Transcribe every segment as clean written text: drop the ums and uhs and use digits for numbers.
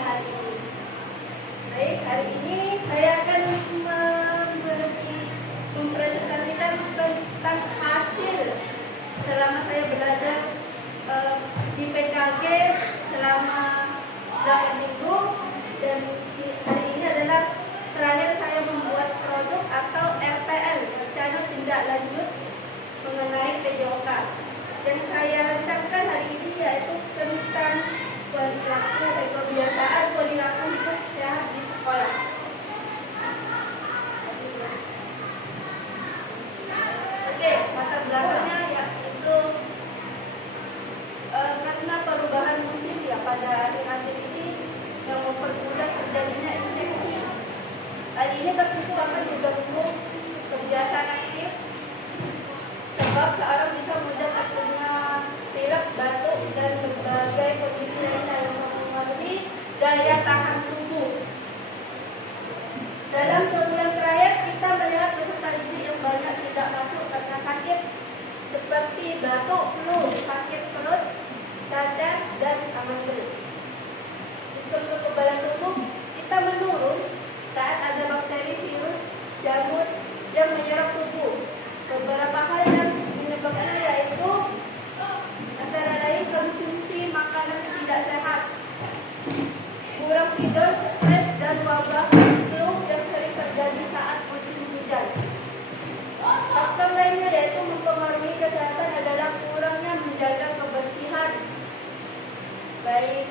hari ini. Baik, hari ini saya akan mempresentasikan tentang hasil selama saya belajar di PKG selama 8 minggu, dan hari ini adalah terakhir saya membuat produk atau RPL, rencana tindak lanjut mengenai PJOK. Yang saya rencanakan hari ini yaitu tentang kebiasaan perilaku hidup sehat di sekolah. Oke, latar belakangnya yaitu karena perubahan musim ya pada akhir-akhir ini yang mempermudah terjadinya infeksi. Hal ini tentu akan mengganggu kebiasaan aktif, sebab seorang bisa mudah terkena pilek, batuk, dan berbagai kondisi lainnya yang mempengaruhi daya tahan tubuh. Dalam sebulan terakhir kita melihat peserta didik yang banyak tidak masuk karena sakit seperti batuk, flu, sakit perut, cacar, dan tangan kering. Sistem kekebalan tubuh kita menurun saat ada bakteri, virus, jamur yang menyerang tubuh. Beberapa hal yang menyebabkannya yaitu antara lain konsumsi makanan tidak sehat, kurang tidur, stres, dan wabah flu yang sering terjadi saat musim hujan. Faktor lainnya yaitu mempengaruhi kesehatan adalah kurangnya menjaga kebersihan, baik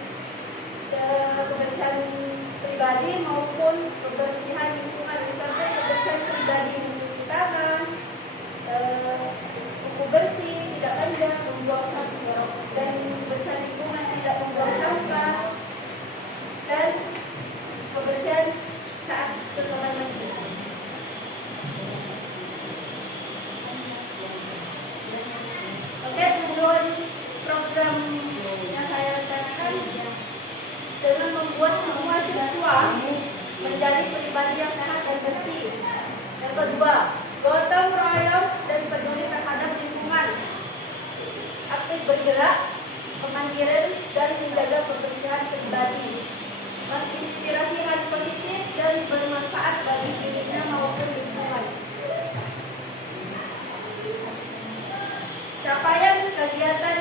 kebersihan pribadi maupun kebersihan lingkungan, misalnya kebersihan pribadi mencuci tangan, buku bersih, tidak panjang, membuang sampah, dan kebersihan lingkungan, tidak membuang sampah, dan kebersihan saat ke kamar mandi. Oke, tujuan program yang saya rencanakan dengan membuat semua siswa menjadi pribadi yang sehat dan bersih. Yang kedua, gotong royong dan peduli terhadap lingkungan, aktif bergerak, pemanggilan, dan menjaga kebersihan pribadi, menginspirasi hal positif dan bermanfaat bagi dirinya maupun lingkungan. Capaian kegiatan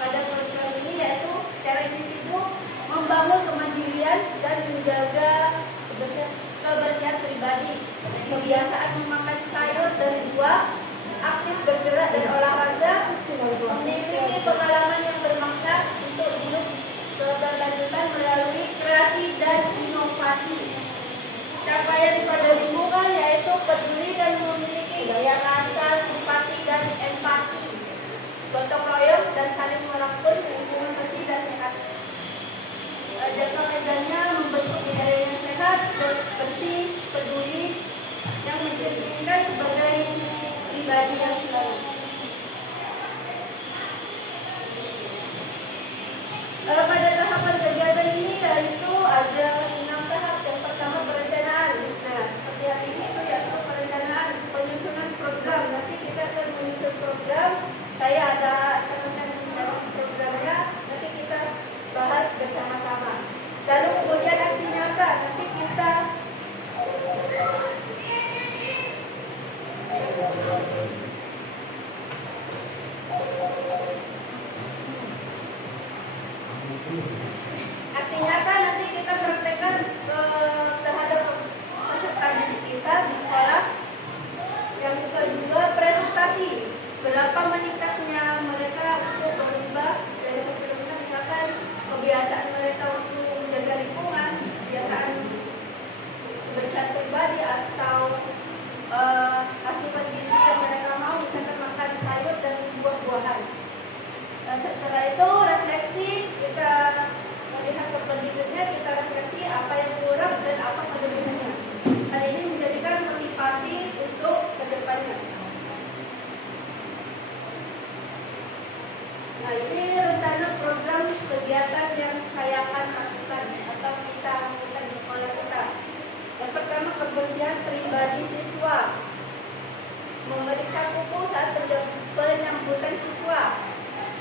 pada program ini yaitu secara individu membangun kemandirian dan menjaga kebersihan pribadi, kebiasaan memakan sayur dan buah, aktif bergerak dan olahraga, memiliki pengalaman yang bermakna untuk hidup berkelanjutan melalui kreasi dan inovasi. Capaian pada lingkungan yaitu peduli dan memiliki daya rasa, simpati, dan empati, gotong royong dan saling merangkul lingkungan bersih dan sehat. Jangka panjangnya membentuk daerah yang sehat, bersih, peduli, yang mencerminkan sebagai pribadi yang selalu. Pada tahapan kegiatan ini yaitu ada 6 tahap. Yang pertama perencanaan. Nah, seperti hari ini itu yaitu perencanaan, penyusunan program. Nanti kita akan menyusun program. Saya ada teman-teman programnya. Nanti kita bahas bersama-sama. Lalu kemudian aksi nyata. Nanti kita praktekkan terhadap peserta didik kita di sekolah. Yang kedua presentasi, berapa meningkatnya mereka untuk berubah dari sebelumnya, misalkan kebiasaan mereka untuk menjaga lingkungan, kebiasaan kebersihan pribadi, atau asupan gizi yang mereka mau, misalkan makan sayur dan buah-buahan. Dan setelah itu refleksi, kita melihat kepentingannya, kita refleksi apa yang kurang dan apa kelebihannya. Hal ini menjadikan motivasi untuk kedepannya. Nah, ini rencana program kegiatan yang saya akan lakukan atau kita lakukan di sekolah kita. Yang pertama, kebersihan pribadi siswa, memeriksa kuku saat terjadi penyambutan siswa,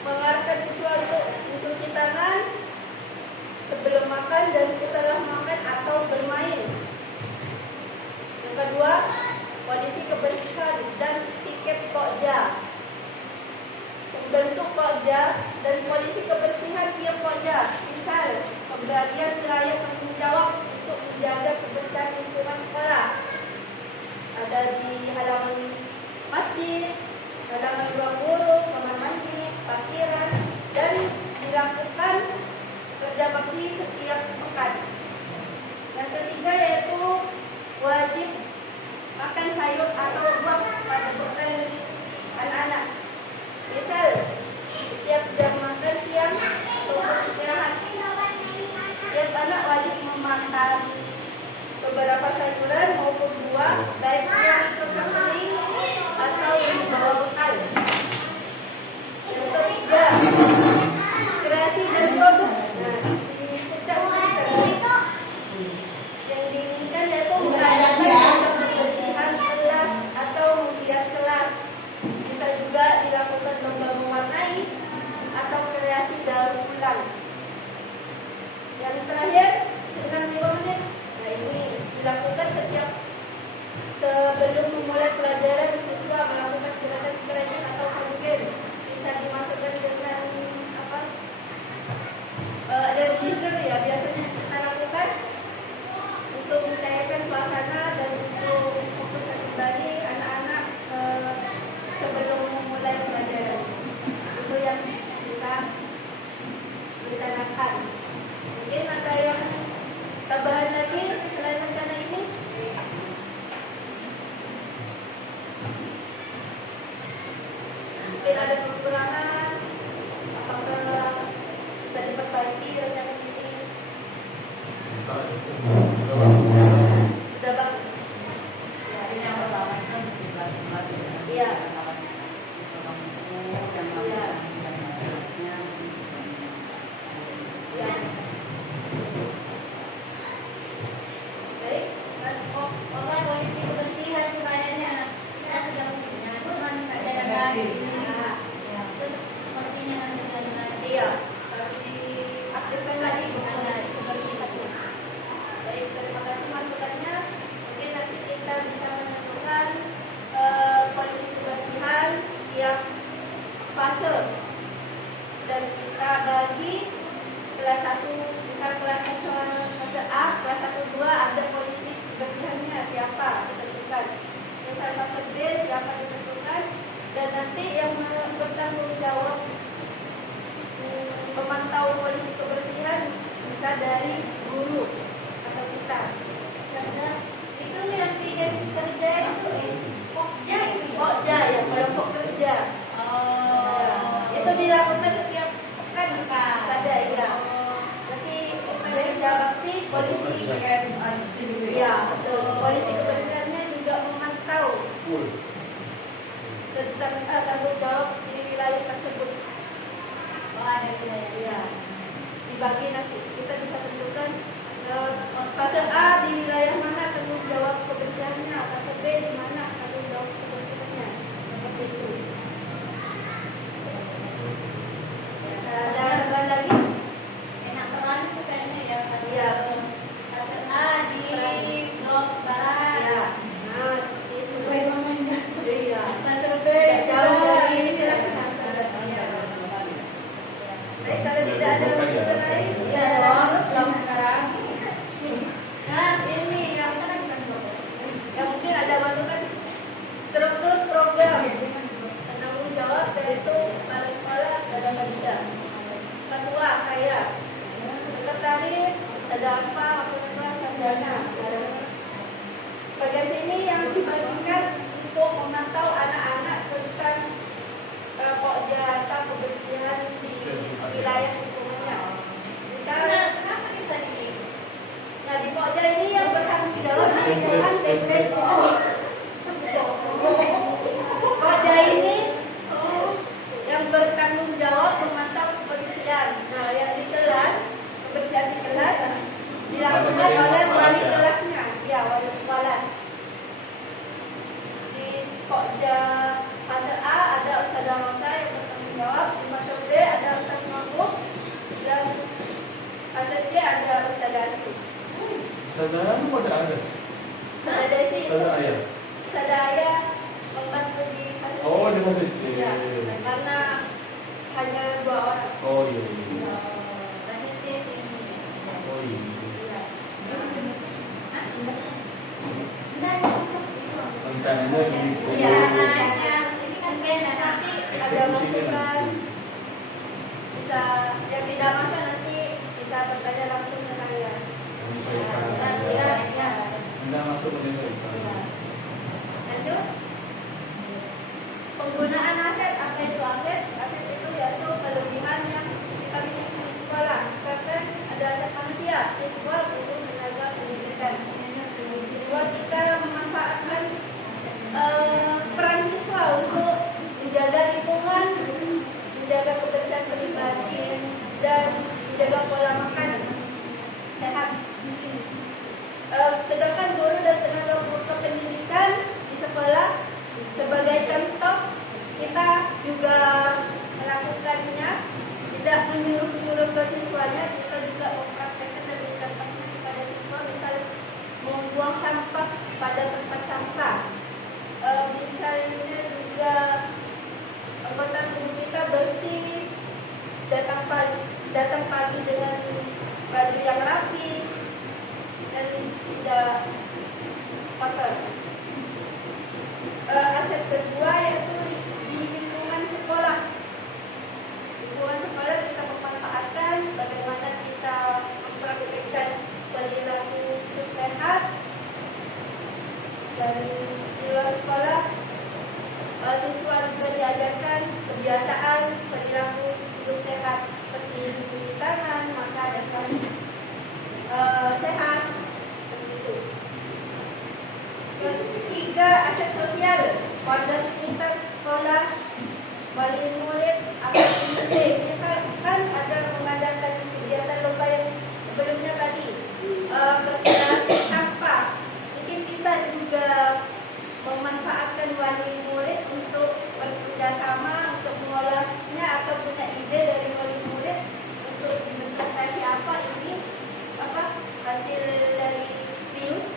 mengarahkan siswa untuk mencuci tangan sebelum makan dan setelah makan atau bermain. Yang kedua, polisi kebersihan dan tiket Pokja. Bentuk Pokja dan polisi kebersihan tiap Pokja. Misal, pembagian wilayah tanggung jawab untuk menjaga kebersihan lingkungan sekolah. Ada di halaman masjid, halaman ruang guru, kamar mandi, parkiran, dan dilakukan kerja bakti setiap pekan. Yang ketiga yaitu wajib makan sayur atau buah pada bekal anak-anak. Misal, setiap jam makan siang atau beristirahat, setiap anak wajib memakan beberapa sayuran maupun buah, baik yang kering atau yang dibawa bekal. Yang ketiga, kreasi dan produk. Yang diinginkan yaitu mengadakan kebersihan kelas atau menghias kelas. Bisa juga dilakukan lomba mewarnai atau kreasi daur ulang. Yang terakhir, senam 5 menit. Nah, ini dilakukan setiap sebelum memulai pelajaran, siswa melakukan gerakan stretching atau mungkin bisa dimasukkan dengan energizer ya, biasanya kita lakukan untuk mencairkan suasana dan untuk fokuskan kembali anak-anak sebelum memulai pelajaran. Itu yang kita rencanakan. Mungkin ada yang tambahan lagi selain rencana ini? Mungkin ada kekurangan, apakah bisa diperbaiki rencana ini? Sudah bang? Ini yang pertama itu mesti kelas-kelas ya. Iya. Orang polisi kebersihan kayaknya kita sudah punya, cuman ada yang lain. Terus sepertinya nanti lagi. Iya, harus diaktifkan lagi kebersihan. Baik, terima kasih masukannya. Mungkin nanti kita bisa menentukan polisi kebersihan tiap fase dan kita bagi kelas 1, misal kelas fase A, kelas 1, 2 ada polisi kebersihannya siapa ditentukan. Misal fase B siapa ditentukan, dan nanti yang bertanggung jawab memantau polisi kebersihan bisa dari guru atau kita. Karena itu yang bikin kerja itu Pokja itu. Pokja ya, kelompok kerja. Itu dilakukan setiap pekan ada ya. Nanti kerja bakti polisi. Ya, betul. Polisi kebersihannya juga memantau tentang tanggung jawab di wilayah tersebut. Ada wilayah ya. Dibagi nanti kita bisa tentukan fase A di wilayah mana tanggung jawab kebersihannya, fase B di mana tanggung jawab kebersihannya. Seperti itu. Ada tambahan lagi? Enak terang itu kayaknya ya fase Iya. fase A di blok bar. Ya. Nah, Sesuai namanya. iya. Fase B Jauh dari ini ya. Baik, kalau tidak ada yang lain, Iya dong, belum sekarang. nah ini yang mungkin ada masukan struktur program penanggung jawab yaitu kepala sekolah ada kerja, ketua saya, sekretaris ada apa sarjana. Bagian sini yang dibagikan untuk memantau anak-anak tentang pokja atau kebersihan di wilayah lingkungannya. Misalnya, kenapa bisa ini? Nah, di pokja ini yang bertanggung jawab adalah TPO. Pokja ini yang bertanggung jawab memantau kebersihan. Nah, yang di kelas, kebersihan di kelas dilakukan oleh wali kelasnya. Ya, wali kelas. Di pokja fase A ada Ustazah Rosa yang bertanggung jawab, di fase B ada Ustaz Mahmud, dan Asep dia ada Ustadatu. Saudara lu pada ada? Ada sih itu. Saudara ayah? Sada ayah membantu di Oh, di masjid. Iya, karena hanya 2 orang. Oh iya. Iya. Panitia sini. Oh iya. Iya. Rencananya gitu. Iya, anaknya ini kan beda Nanti ada Eksekusinya masukan, nanti. bisa yang tidak masuk nanti bisa bertanya langsung ke saya. Menyesuaikan. Iya, Ya. iya. Tidak masuk menyesuaikan. Lanjut. Penggunaan aset, apa itu aset? Aset itu yaitu kelebihan yang kita miliki di sekolah. Misalkan ada aset manusia, siswa butuh tenaga pendidikan. Siswa kita memanfaatkan peran siswa untuk menjaga lingkungan, menjaga kebersihan pribadi, dan menjaga pola makan sehat. Sedangkan guru dan tenaga pendidikan di sekolah sebagai contoh kita juga melakukannya, tidak menyuruh ke siswanya, kita juga mempraktekkan dan mencontohnya kepada siswa, misal membuang sampah pada tempat sampah. Misalnya juga anggota tubuh kita bersih, datang pagi dengan baju yang rapi dan tidak kotor. Aset kedua yaitu di lingkungan sekolah. Lingkungan sekolah kita memanfaatkan bagaimana kita mempraktikkan perilaku hidup sehat, dan di luar sekolah siswa juga diajarkan kebiasaan perilaku hidup sehat seperti mencuci tangan, makan dengan sehat, seperti itu. Ketiga, aset sosial. Warga sekitar sekolah, wali murid, atau pendidik. Misalkan ada mengadakan kegiatan lomba yang sebelumnya tadi, berkreasi sampah. Mungkin kita juga memanfaatkan wali murid untuk bekerja sama untuk mengolahnya, atau punya ide dari wali murid untuk dibentuk tadi apa ini, hasil dari Pius.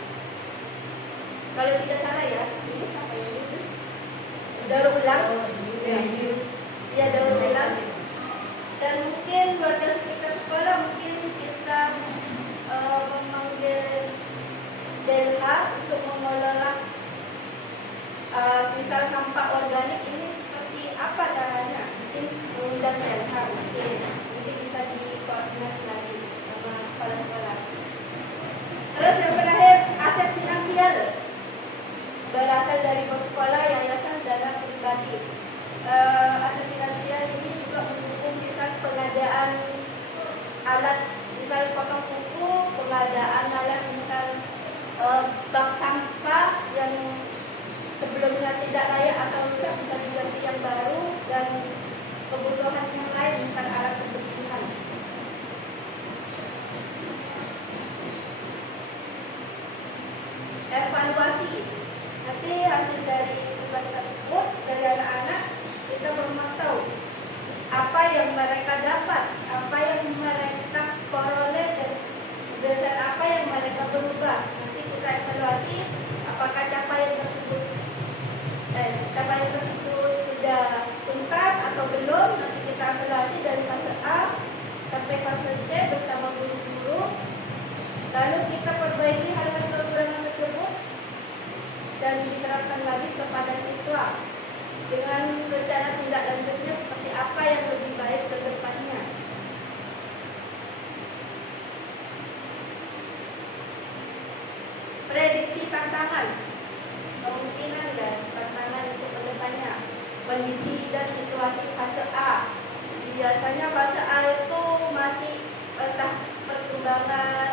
Kalau tidak salah ya, ini apa ya, Pius? Daur ulang. Ya, daur ulang. Dan mungkin warga sekitar sekolah mungkin kita memanggil DLH untuk mengelola misal sampah organik ini seperti apa caranya, mungkin mengundang DLH, mungkin bisa dikoordinasi lagi sama sekolah-sekolah. Terus yang terakhir, aset finansial berasal dari sekolah, yayasan, dana pribadi. Aset finansial ini juga mendukung misal pengadaan alat, misal potong kuku, pengadaan alat misal bak sampah yang sebelumnya tidak layak atau rusak bisa diganti yang baru, dan kebutuhan yang lain misal alat kebersihan. Evaluasi. Nanti hasil dari tugas tersebut dari anak-anak, kita memantau apa yang mereka dapat, apa yang mereka peroleh, dan kebiasaan apa yang mereka berubah. Nanti kita evaluasi apakah capaian tersebut sudah tuntas atau belum. Nanti kita evaluasi dari fase A sampai fase C bersama guru-guru. Lalu kita perbaiki hal-hal kekurangan tersebut dan diterapkan lagi kepada siswa dengan rencana tindak lanjutnya seperti apa yang lebih baik ke depannya. Prediksi tantangan, kemungkinan dan tantangan untuk ke depannya. Kondisi dan situasi fase A. Biasanya fase A itu masih tahap perkembangan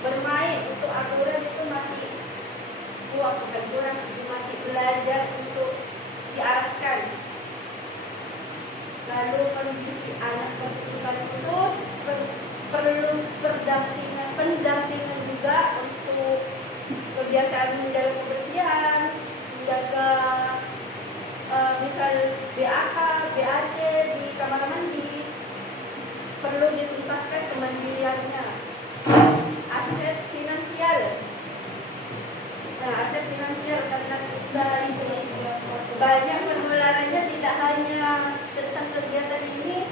bermain, untuk aturan itu masih bukan kurang, masih belajar untuk diarahkan. Lalu kondisi anak berkebutuhan khusus, perlu pendampingan juga untuk kebiasaan menjaga kebersihan, menjaga misal BAK, BAD di kamar mandi. perlu dituntaskan kemandiriannya. Aset finansial. Nah, aset finansial karena kita ini banyak pengeluarannya tidak hanya tentang kegiatan ini,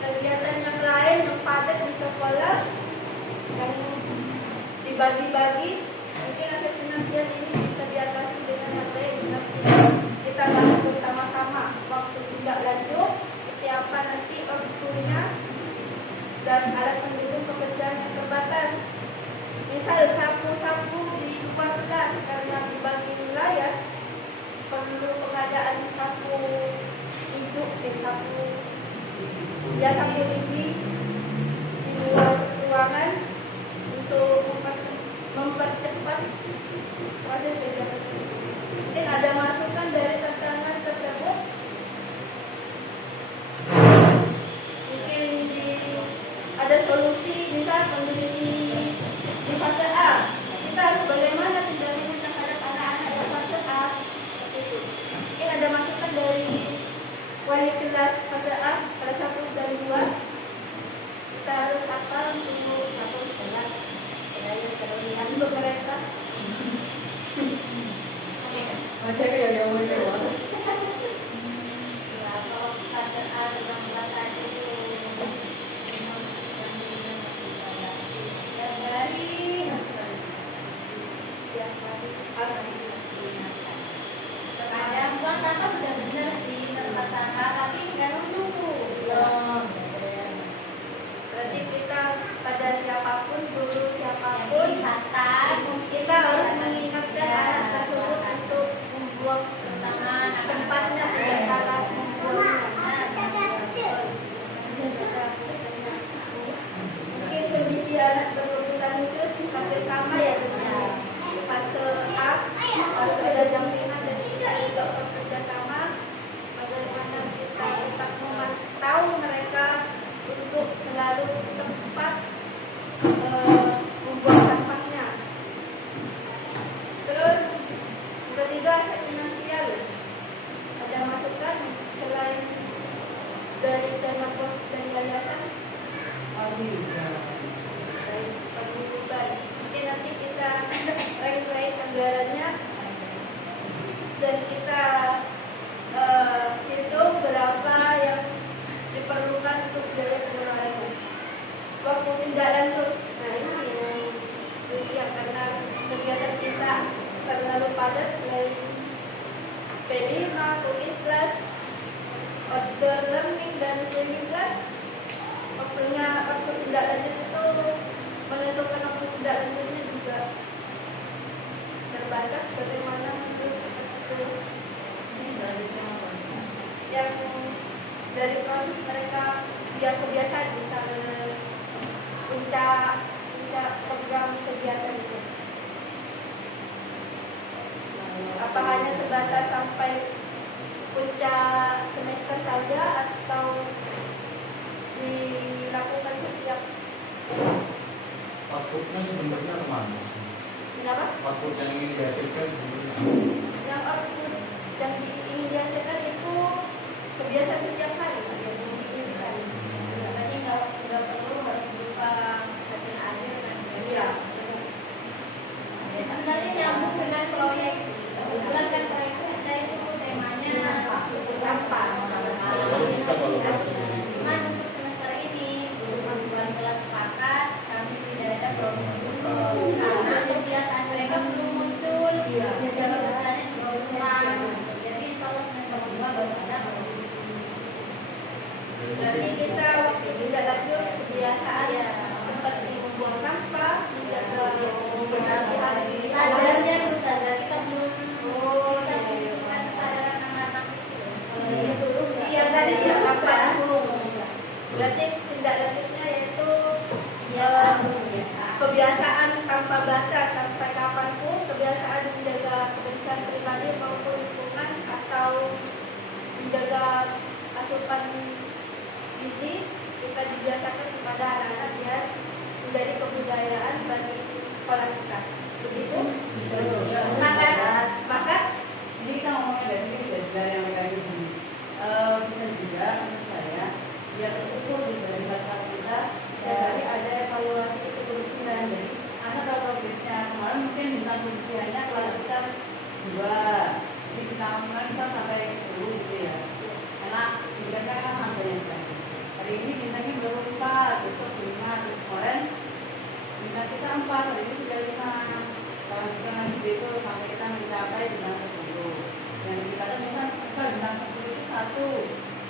kegiatan yang lain yang padat di sekolah yang dibagi-bagi. Mungkin aset finansial ini bisa diatasi dengan yang lain. Kita bahas bersama-sama waktu tindak lanjut, siapa nanti waktunya dan alat pendukung pekerjaan yang terbatas. Misal sapu-sapu di keluarga karena dibagi wilayah perlu pengadaan sapu hidup sapu gigi di luar ruangan untuk mempercepat proses kegiatan. Mungkin ada masukan dari tantangan tersebut. Mungkin ada solusi, misal kondisi di fase A. Kita harus bagaimana tindakan terhadap anak-anak di fase A. Seperti itu. Mungkin ada masukan dari wali kelas fase A pada 1 dan 2. Kita harus hafal untuk satu sekolah. Dari kelebihan bekereta. Macam yang mau jawab. Ya, kalau fase A dengan kelas A itu terkadang buang sampah sudah benar sih tempat sampah, tapi nggak nunggu. Berarti kita pada siapapun, guru siapapun, kita harus mengingatkan anak tersebut untuk membuang tempatnya tidak salah membuangnya. Mungkin kondisi anak berkebutuhan khusus sampai sama ya dengan fase A, fase ada jaminan dan kita juga bekerja sama bagaimana kita tetap memantau mereka untuk selalu tepat membuang sampahnya. Terus ketiga, aset finansial. Ada masukan selain dari Kemenkos dan yayasan? Dari penghidupan. Mungkin nanti kita rank anggarannya dan kita hitung berapa yang diperlukan untuk biaya pengeluaran. Waktu tindak lanjut, nah ini yang bersiap karena kegiatan kita terlalu padat selain P5, cooking class, outdoor learning dan swimming class. Waktu tindak lanjut itu menentukan waktu tindak lanjutnya juga terbatas bagaimana menurut yang dari proses mereka dia kebiasaan bisa puncak program kegiatan itu. Apa hanya sebatas sampai puncak semester saja atau dilakukan setiap? Outputnya sebenarnya kemana sih? Kenapa? Output yang ingin dihasilkan sebenarnya Yang output yang ingin dihasilkan itu kebiasaan setiap hari yang diinginkan. Berarti nggak perlu harus berupa hasil akhir kan? Iya. Sebenarnya nyambung dengan proyek sih. Kebetulan kan proyek kita itu temanya Sampah. kalau bisa kalau masuk dari itu. Cuman untuk semester ini buat kelas sepakat kami tidak ada program dulu karena kebiasaan mereka belum muncul. Jaga besarnya juga kurang. Jadi kalau semester kedua baru ada. Berarti kita waktu tidak lanjut kebiasaan seperti membuang sampah, menjaga kebersihan diri. Sadarnya itu saja kita belum bisa menemukan kesadaran anak-anak itu. Yang tadi siapa berarti tindak lanjutnya yaitu kebiasaan tanpa batas sampai kapanpun, kebiasaan menjaga kebersihan pribadi maupun lingkungan atau menjaga asupan gizi kita dibiasakan kepada anak-anak biar menjadi kebudayaan bagi sekolah kita. Begitu? Sepakat? Ini kita ngomongnya dari sini dari yang mereka itu bisa juga menurut saya biar terukur bisa dari kelas kita misal 2, jadi bintang maksimal misal sampai 10 gitu ya. Karena bintangnya kan harganya sekali. Hari ini bintangnya baru 4, besok 5, terus kemarin bintang kita 4, hari ini sudah 5. Kalau kita lagi besok sampai kita mencapai bintang 10. Yang kita misal bintang 10 itu 1,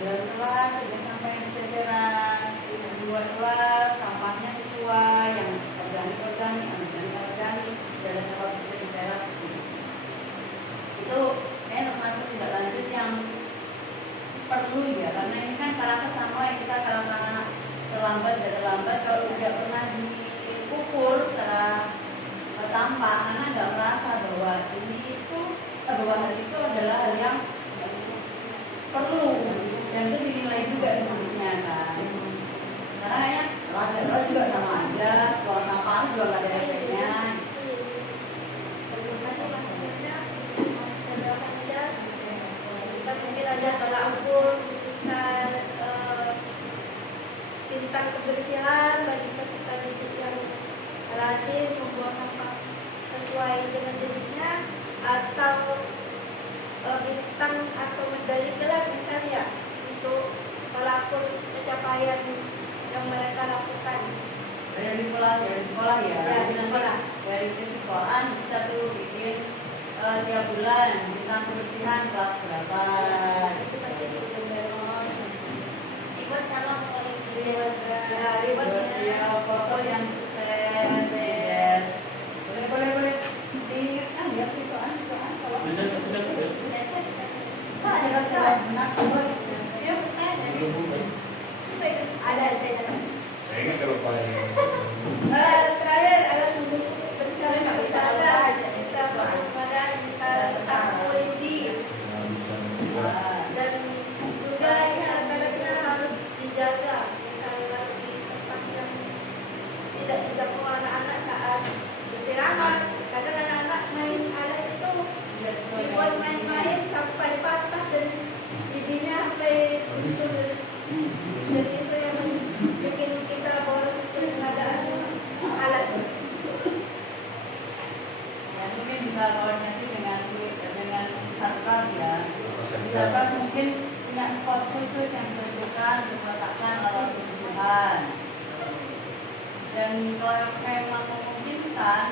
jalan kelas sudah sampai jajaran, yang 2 kelas sampahnya sesuai, yang organik, tidak ada sampah kita di teras. Itu termasuk tidak lanjut yang perlu ya, karena ini kan karakter sama yang kita kalau anak terlambat tidak terlambat, kalau tidak pernah diukur secara tampak, anak nggak merasa bahwa ini itu bahwa hal itu adalah hal yang perlu dan itu dinilai juga sebelumnya kan. Karena kayaknya wajar juga sama aja, kalau sampah juga nggak ada efeknya. Terima kasih Mas Firda. Kita mungkin ada tolak ukur bisa bintang kebersihan bagi peserta didik yang rajin membuang sampah sesuai dengan jenisnya, atau bintang atau medali gelar misalnya untuk tolak ukur pencapaian yang mereka lakukan. Dari sekolah ya, Dari sekolah. Dari kesiswaan bisa tuh bikin tiap bulan bintang kebersihan kelas berapa. Itu tadi Ikut salam polisi. ribet Ya, foto yang sukses. Yes. Boleh diingatkan ya siswaan kalau Bisa ya? ada masalah benar Belum bukan? ada saya. Saya ingat kalau paling Terakhir adalah tubuh bersama wisata kita pada tamu ini bisa. dan juga anak-anaknya harus dijaga kalau di tempat yang tidak dijangkau anak-anak saat istirahat. Kadang anak-anak main alat itu dibuat main-main sampai patah dan giginya sampai busuk. Jadi itu yang bikin kita boros keadaan alat. ya mungkin bisa koordinasi dengan satgas ya. Di satgas mungkin punya spot khusus yang ditentukan untuk meletakkan alat kebersihan. Dan kalau memang memungkinkan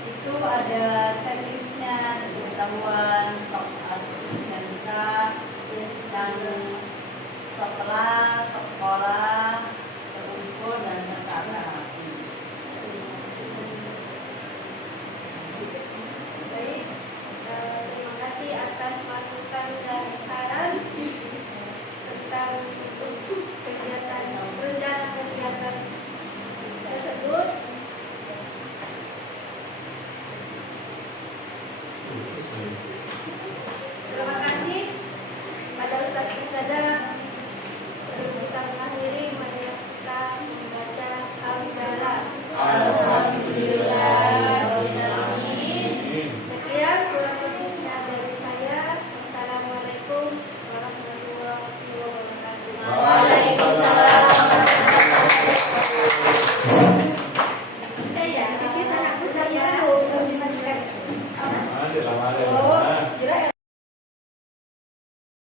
itu ada checklistnya, pengetahuan stok alat kebersihan kita dan stok kelas, stok sekolah, terukur dan tertata. Baik, terima kasih atas masukan dan saran tentang kegiatan rencana kegiatan tersebut. Terus